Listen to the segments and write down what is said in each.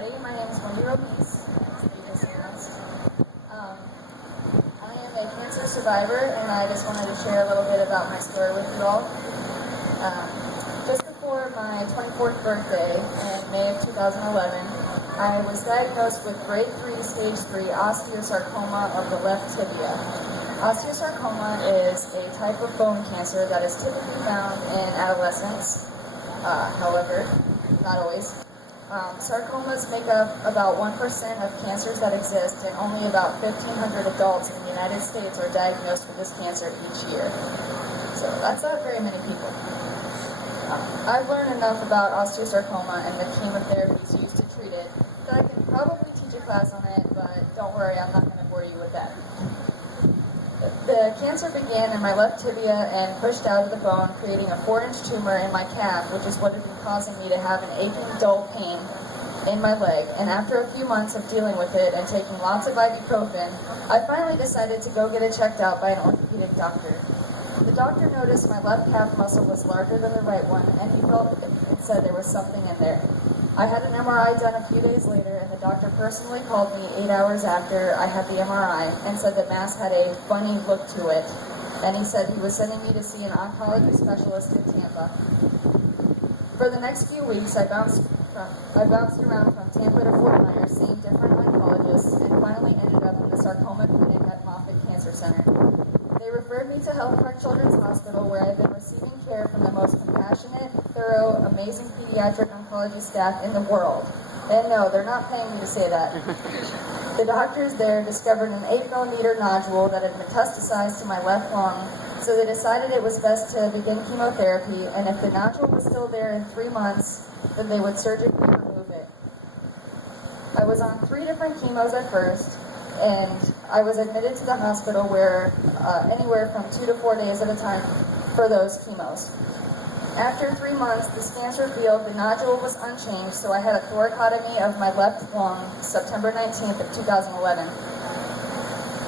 everybody. My name is Wendy. I am a cancer survivor, and I just wanted to share a little bit about my story with you all. Just before my 24th birthday in May of 2011, I was diagnosed with grade 3, stage 3 osteosarcoma of the left tibia. Osteosarcoma is a type of bone cancer that is typically found in adolescents, however, not always. Sarcomas make up about 1% of cancers that exist, and only about 1,500 adults in the United States are diagnosed with this cancer each year. So that's not very many people. I've learned enough about osteosarcoma and the chemotherapies used to treat it that I can probably teach a class on it, but don't worry, I'm not going to bore you with that. The cancer began in my left tibia and pushed out of the bone, creating a 4-inch tumor in my calf, which is what had been causing me to have an aching, dull pain in my leg. And after a few months of dealing with it and taking lots of ibuprofen, I finally decided to go get it checked out by an orthopedic doctor. The doctor noticed my left calf muscle was larger than the right one, and he felt it and said there was something in there. I had an MRI done a few days later, and the doctor personally called me 8 hours after I had the MRI and said the mass had a funny look to it. And he said he was sending me to see an oncology specialist in Tampa. For the next few weeks, I bounced around from Tampa to Fort Myers, seeing different oncologists, and finally ended up in the sarcoma clinic at Moffitt Cancer Center. They referred me to Health Park Children's Hospital, where I've been receiving care from the most compassionate, thorough, amazing pediatric oncology staff in the world. And no, they're not paying me to say that. The doctors there discovered an 8-millimeter nodule that had metastasized to my left lung, so they decided it was best to begin chemotherapy, and if the nodule was still there in 3 months, then they would surgically remove it. I was on 3 different chemos at first, and I was admitted to the hospital where anywhere from 2 to 4 days at a time for those chemos. After 3 months, the scans revealed the nodule was unchanged, so I had a thoracotomy of my left lung September 19th of 2011.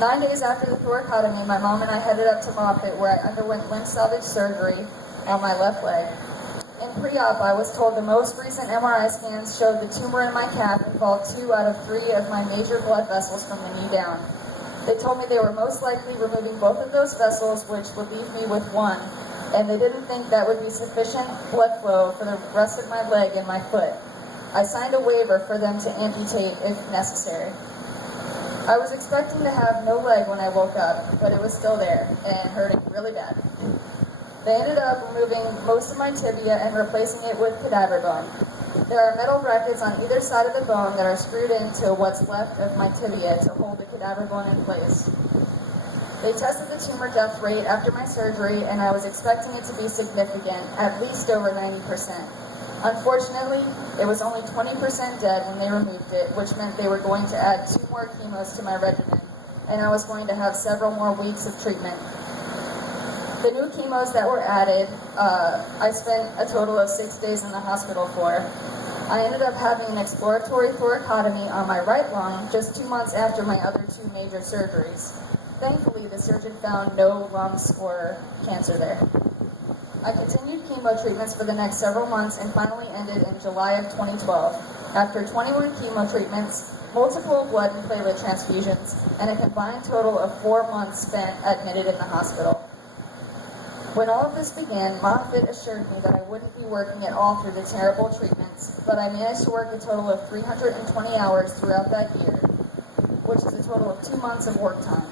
9 days after the thoracotomy, my mom and I headed up to Moffitt, where I underwent limb salvage surgery on my left leg. In pre-op, I was told the most recent MRI scans showed the tumor in my calf involved 2 out of 3 of my major blood vessels from the knee down. They told me they were most likely removing both of those vessels, which would leave me with 1, and they didn't think that would be sufficient blood flow for the rest of my leg and my foot. I signed a waiver for them to amputate if necessary. I was expecting to have no leg when I woke up, but it was still there and hurting really bad. They ended up removing most of my tibia and replacing it with cadaver bone. There are metal brackets on either side of the bone that are screwed into what's left of my tibia to hold the cadaver bone in place. They tested the tumor death rate after my surgery, and I was expecting it to be significant, at least over 90%. Unfortunately, it was only 20% dead when they removed it, which meant they were going to add 2 more chemos to my regimen, and I was going to have several more weeks of treatment. The new chemos that were added, I spent a total of 6 days in the hospital for. I ended up having an exploratory thoracotomy on my right lung just 2 months after my other 2 major surgeries. Thankfully, the surgeon found no lumps or cancer there. I continued chemo treatments for the next several months and finally ended in July of 2012. After 21 chemo treatments, multiple blood and platelet transfusions, and a combined total of 4 months spent admitted in the hospital. When all of this began, Moffitt assured me that I wouldn't be working at all through the terrible treatments, but I managed to work a total of 320 hours throughout that year, which is a total of 2 months of work time.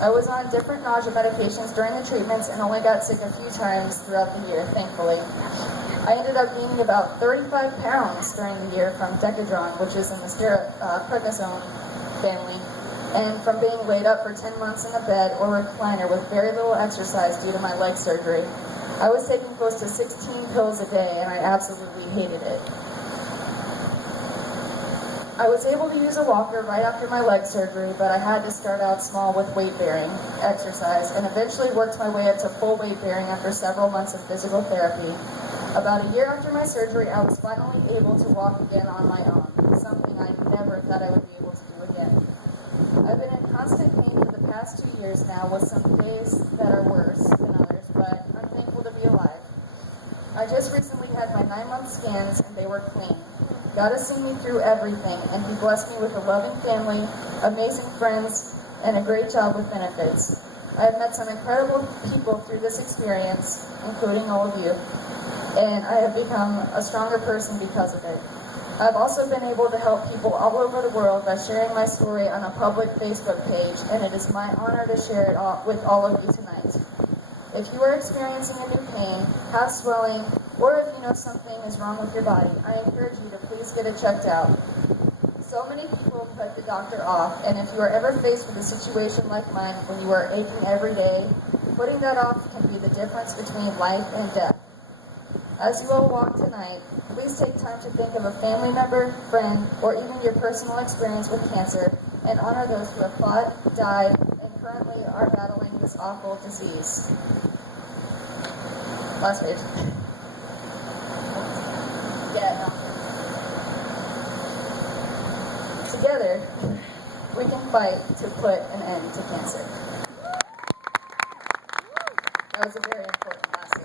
I was on different nausea medications during the treatments and only got sick a few times throughout the year, thankfully. I ended up gaining about 35 pounds during the year from Decadron, which is in the prednisone family, and from being laid up for 10 months in a bed or recliner with very little exercise due to my leg surgery. I was taking close to 16 pills a day, and I absolutely hated it. I was able to use a walker right after my leg surgery, but I had to start out small with weight-bearing exercise, and eventually worked my way up to full weight-bearing after several months of physical therapy. About a year after my surgery, I was finally able to walk again on my own, something I never thought I would be able to do again. I've been in constant pain for the past 2 years now, with some days that are worse than others, but I'm thankful to be alive. I just recently had my 9-month scans, and they were clean. God has seen me through everything, and He blessed me with a loving family, amazing friends, and a great job with benefits. I have met some incredible people through this experience, including all of you, and I have become a stronger person because of it. I've also been able to help people all over the world by sharing my story on a public Facebook page, and it is my honor to share it with all of you tonight. If you are experiencing a new pain, have swelling, or if you know something is wrong with your body, I encourage you to please get it checked out. So many people put the doctor off, and if you are ever faced with a situation like mine when you are aching every day, putting that off can be the difference between life and death. As you all walk tonight, please take time to think of a family member, friend, or even your personal experience with cancer, and honor those who have fought, died, and currently are battling this awful disease. Last page. Yeah, no. Together, we can fight to put an end to cancer. That was a very important lesson.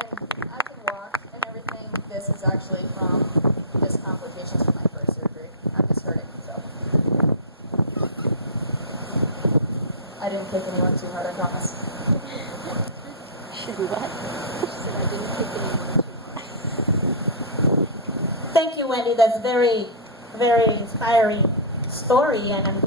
And I can walk and everything. This is actually from just complications from my first surgery. I'm just hurting, so. I didn't kick anyone too hard, I promise. Should we what? She said I didn't kick anyone too hard. Thank you, Wendy. That's very, very inspiring story, and I'm